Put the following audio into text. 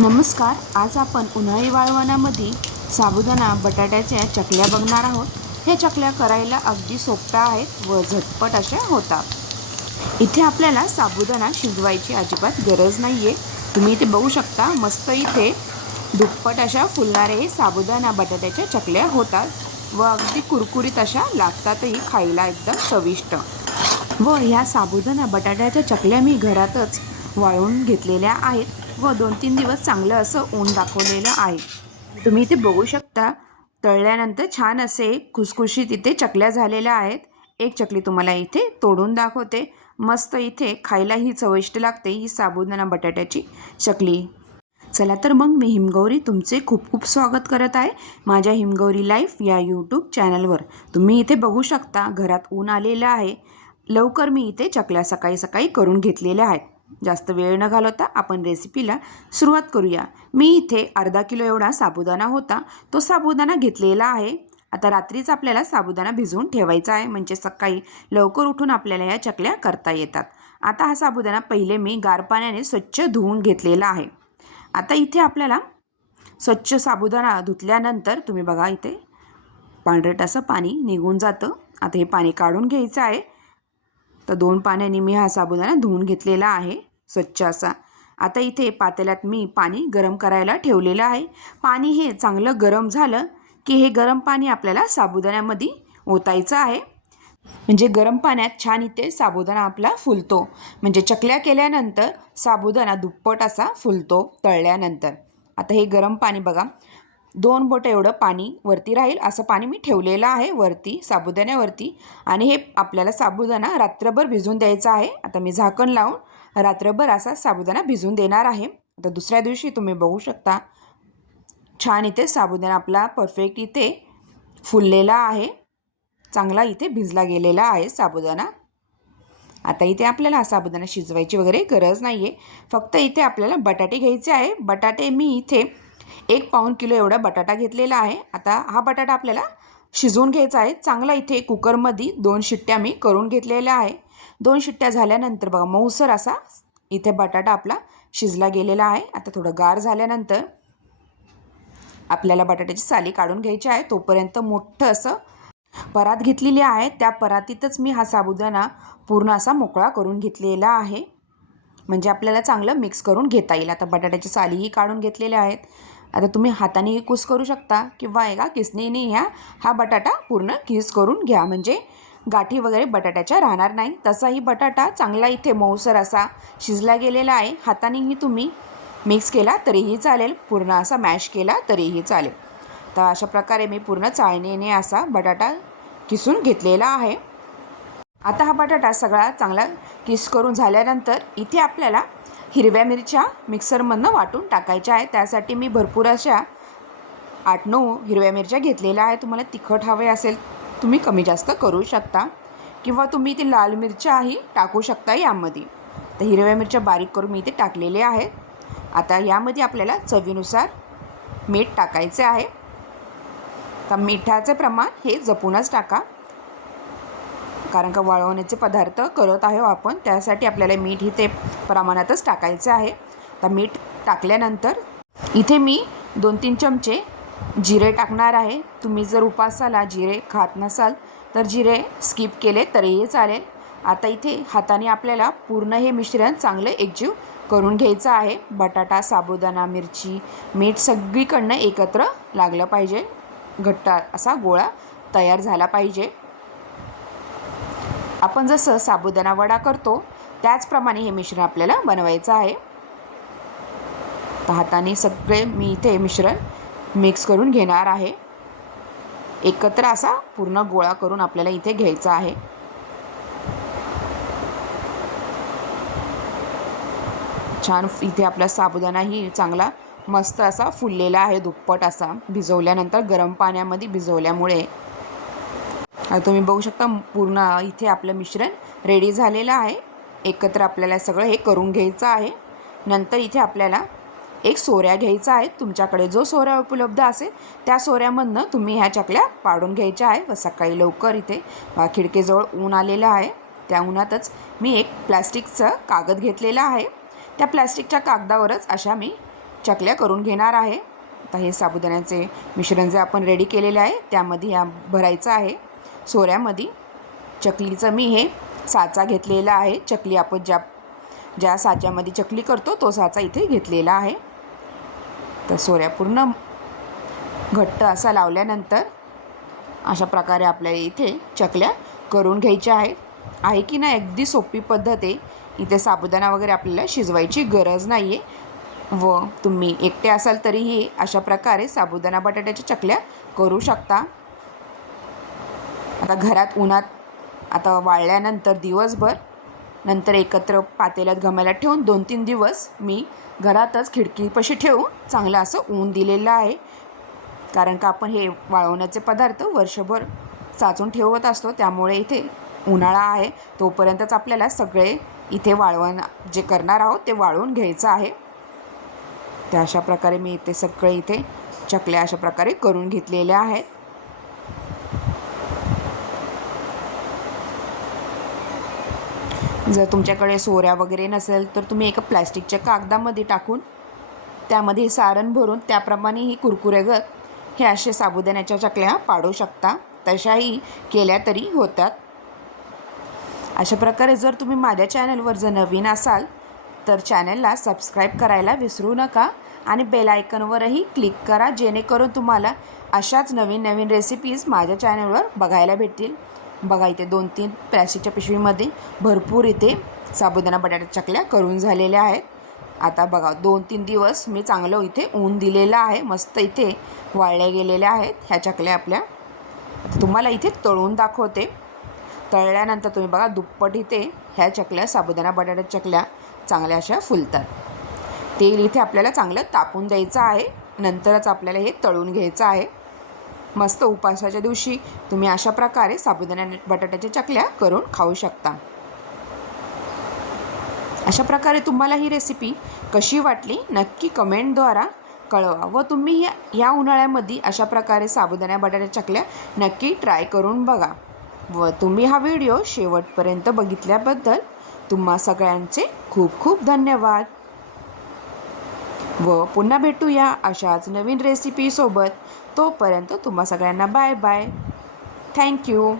नमस्कार. आज आपण उन्हाळी वाळवणामध्ये साबुदाणा बटाट्याच्या चकल्या बघणार आहोत. हे चकल्या करायला अगदी सोप्या आहेत व झटपट अशा होतात. इथे आपल्याला साबुदाणा शिजवायची अजिबात गरज नाही आहे. तुम्ही इथे बघू शकता, मस्त इथे दुप्पट अशा फुलणारे हे साबुदाणा बटाट्याच्या चकल्या होतात व अगदी कुरकुरीत अशा लागतातही, खायला एकदम चविष्ट. व ह्या साबुदाणा बटाट्याच्या चकल्या मी घरातच वाळवून घेतलेल्या आहेत व 2-3 दिवस चांगलं असं ऊन दाखवलेलं आहे. तुम्ही इथे बघू शकता, तळल्यानंतर छान असे खुसखुशीत इथे चकल्या झालेल्या आहेत. एक चकली तुम्हाला इथे तोडून दाखवते. मस्त इथे खायलाही चविष्ट लागते ही साबुदाणा बटाट्याची चकली. चला तर मग मी हिमगौरी तुमचे खूप खूप स्वागत करत आहे माझ्या हिमगौरी लाईफ या यूट्यूब चॅनलवर. तुम्ही इथे बघू शकता, घरात ऊन आलेलं आहे. लवकर मी इथे चकल्या सकाळी सकाळी करून घेतलेल्या आहेत. जास्त वेळ न घालवता आपण रेसिपीला सुरुवात करूया. मी इथे अर्धा किलो एवढा साबुदाणा होता, तो साबुदाणा घेतलेला आहे. आता रात्रीच आपल्याला साबुदाणा भिजवून ठेवायचा आहे, म्हणजे सकाळी लवकर उठून आपल्याला या चकल्या करता येतात. आता हा साबुदाणा पहिले मी गार पाण्याने स्वच्छ धुवून घेतलेला आहे. आता इथे आपल्याला स्वच्छ साबुदाणा धुतल्यानंतर तुम्ही बघा, इथे पांढरट असं पाणी निघून जातं. आता हे पाणी काढून घ्यायचं आहे. तर 2 पाण्याने मी हा साबुदाणा धुवून घेतलेला आहे स्वच्छ असा. आता इथे पातेल्यात मी पाणी गरम करायला ठेवलेलं आहे. पाणी हे चांगलं गरम झालं की हे गरम पाणी आपल्याला साबुदाण्यामध्ये ओतायचं आहे. म्हणजे गरम पाण्यात छान इथे साबुदाणा आपला फुलतो. म्हणजे चकल्या केल्यानंतर साबुदाणा दुप्पट असा फुलतो तळल्यानंतर. आता हे गरम पाणी बघा, 2 बोटं एवढं पाणी वरती राहील असं पाणी मी ठेवलेलं आहे वरती साबुदाण्यावरती. आणि हे आपल्याला साबुदाणा रात्रभर भिजून द्यायचा आहे. आता मी झाकण लावून रात्रभर असा साबुदाणा भिजून देणार आहे. आता दुसऱ्या दिवशी तुम्ही बघू शकता, छान इथे साबुदाणा आपला परफेक्ट इथे फुललेला आहे. चांगला इथे भिजला गेलेला आहे साबुदाणा. आता इथे आपल्याला हा साबुदाणा शिजवायची वगैरे गरज नाही आहे. फक्त इथे आपल्याला बटाटे घ्यायचे आहे. बटाटे मी इथे 1 पाऊण किलो एवढा बटाटा घेतलेला आहे. आता हा बटाटा आपल्याला शिजवून घ्यायचा आहे चांगला. इथे कुकरमध्ये 2 शिट्ट्या मी करून घेतलेल्या आहे. 2 शिट्ट्या झाल्यानंतर बघा, मऊसर असा इथे बटाटा आपला शिजला गेलेला आहे. आता थोडं गार झाल्यानंतर आपल्याला बटाट्याची साली काढून घ्यायची आहे. तोपर्यंत मोठं असं परात घेतलेली आहे. त्या परातीतच मी हा साबुदाणा पूर्ण असा मोकळा करून घेतलेला आहे, म्हणजे आपल्याला चांगलं मिक्स करून घेता येईल. आता बटाट्याची सालीही काढून घेतलेल्या आहेत. आता तुम्ही हातानेही कुस करू शकता किंवा एका किसणीने हा बटाटा पूर्ण किस करून घ्या, म्हणजे गाठी वगैरे बटाट्याच्या राहणार नाही. तसाही बटाटा चांगला इथे मऊसर असा शिजला गेलेला आहे. हातानेही तुम्ही मिक्स केला तरीही चालेल, पूर्ण असा मॅश केला तरीही चालेल. तर अशा प्रकारे मी पूर्ण चाळणीने असा बटाटा किसून घेतलेला आहे. आता हा बटाटा सगळा चांगला किस करून झाल्यानंतर इथे आपल्याला हिरव्या मिरच्या मिक्सरमधनं वाटून टाकायच्या आहेत. त्यासाठी मी भरपूर अशा 8-9 हिरव्या मिरच्या घेतलेल्या आहेत. तुम्हाला तिखट हवे असेल तुम्ही कमी जास्त करू शकता, किंवा तुम्ही इथे लाल मिरच्याही टाकू शकता यामध्ये. तर हिरव्या मिरच्या बारीक करून मी इथे टाकलेल्या आहेत. आता यामध्ये आपल्याला चवीनुसार मीठ टाकायचे आहे. तर मिठाचे प्रमाण हे जपूनच टाका, कारण का वाळवण्याचे पदार्थ करत आहे आपण, त्यासाठी आपल्याला मीठ इथे प्रमाणातच टाकायचं आहे. तर मीठ टाकल्यानंतर इथे मी 2-3 चमचे जिरे टाकणार आहे. तुम्ही जर उपासाला जिरे खात नसाल तर जिरे स्किप केले तरीही चालेल. आता इथे हाताने आपल्याला पूर्ण हे मिश्रण चांगलं एकजीव करून घ्यायचं आहे. बटाटा, साबुदाणा, मिरची, मीठ सगळीकडनं एकत्र लागलं पाहिजे. घट्ट असा गोळा तयार झाला पाहिजे. आपण जसं साबुदाणा वडा करतो त्याचप्रमाणे हे मिश्रण आपल्याला बनवायचं आहे. तर हाताने सगळे मी इथे मिश्रण मिक्स करून घेणार आहे. एकत्र असा पूर्ण गोळा करून आपल्याला इथे घ्यायचा आहे. छान इथे आपला साबुदाणाही चांगला मस्त असा फुललेला आहे, दुप्पट असा भिजवल्यानंतर गरम पाण्यामध्ये भिजवल्यामुळे. तुम्ही बघू शकता पूर्ण इथे आपलं मिश्रण रेडी झालेलं आहे. एकत्र आपल्याला सगळं हे करून घ्यायचं आहे. नंतर इथे आपल्याला एक सोऱ्या घ्यायचा आहे. तुमच्याकडे जो सोऱ्या उपलब्ध असेल त्या सोऱ्यामधनं तुम्ही ह्या चकल्या पाडून घ्यायच्या आहे. व सकाळी लवकर इथे खिडकीजवळ ऊन आलेलं आहे, त्या उन्हातच मी एक प्लास्टिकचं कागद घेतलेला आहे. त्या प्लास्टिकच्या कागदावरच अशा मी चकल्या करून घेणार आहे. आता हे साबुदाण्याचे मिश्रण जे आपण रेडी केलेले आहे त्यामध्ये ह्या भरायचं आहे. सोऱ्यामध्ये चकलीचं मी हे साचा घेतलेला आहे. चकली आपण ज्या साच्यामध्ये चकली करतो तो साचा इथे घेतलेला आहे. तर सोऱ्या पूर्ण घट्ट असा लावल्यानंतर अशा प्रकारे आपल्याला इथे चकल्या करून घ्यायच्या आहे की नाही. अगदी सोपी पद्धत आहे. इथे साबुदाणा वगैरे आपल्याला शिजवायची गरज नाही आहे व तुम्ही एकटे असाल तरीही अशा प्रकारे साबुदाणा बटाट्याच्या चकल्या करू शकता. आता घरात उन्हात आता वाळल्यानंतर दिवसभर नंतर एकत्र पातेल्यात घमेल्यात ठेवून 2-3 दिवस मी घरातच खिडकीपाशी ठेवून चांगलं असं ऊन दिलेलं आहे. कारण का आपण हे वाळवण्याचे पदार्थ वर्षभर साचून ठेवत असतो, त्यामुळे इथे उन्हाळा आहे तोपर्यंतच आपल्याला सगळे इथे वाळवण जे करणार आहोत ते वाळवून घ्यायचं आहे. त्या अशा प्रकारे मी इथे सगळे इथे चकल्या अशा प्रकारे करून घेतलेल्या आहेत. जर तुमच्याकडे सोऱ्या वगैरे नसेल तर तुम्ही एका प्लॅस्टिकच्या कागदामध्ये टाकून त्यामध्ये सारण भरून त्याप्रमाणे ही कुरकुरेगत हे असे साबुदाण्याच्या चकल्या पाडू शकता. तशाही केल्या तरी होतात. अशा प्रकारे जर तुम्ही माझ्या चॅनलवर जर नवीन असाल तर चॅनलला सबस्क्राईब करायला विसरू नका आणि बेल आयकॉनवरही क्लिक करा, जेणेकरून तुम्हाला अशाच नवीन नवीन रेसिपीज माझ्या चॅनलवर बघायला भेटतील. बघा इथे 2-3 प्लॅस्टिकच्या पिशवीमध्ये भरपूर इथे साबुदाणा बटाट्याच्या चकल्या करून झालेल्या आहेत. आता बघा 2-3 दिवस मी चांगलं इथे ऊन दिलेलं आहे. मस्त इथे वाळल्या गेलेल्या आहेत ह्या चकल्या आपल्या. आता तुम्हाला इथे तळून दाखवते. तळल्यानंतर तुम्ही बघा दुप्पट इथे ह्या चकल्या साबुदाणा बटाट्याच्या चकल्या चांगल्या अशा फुलतात. तेल इथे आपल्याला चांगलं तापून द्यायचं आहे, नंतरच आपल्याला हे तळून घ्यायचं आहे. मस्त उपासाच्या दिवशी तुम्ही अशा प्रकारे साबुदाणा बटाट्याच्या चकल्या करून खाऊ शकता. अशा प्रकारे तुम्हाला ही रेसिपी कशी वाटली नक्की कमेंटद्वारा कळवा व तुम्ही ह्या उन्हाळ्यामध्ये अशा प्रकारे साबुदाणा बटाट्याच्या चकल्या नक्की ट्राय करून बघा. व तुम्ही हा व्हिडिओ शेवटपर्यंत बघितल्याबद्दल तुम्हा सगळ्यांचे खूप खूप धन्यवाद. व पुन्हा भेटूया अशाच नवीन रेसिपीसोबत. तोपर्यंत तुम्हा सगळ्यांना बाय बाय. थँक्यू.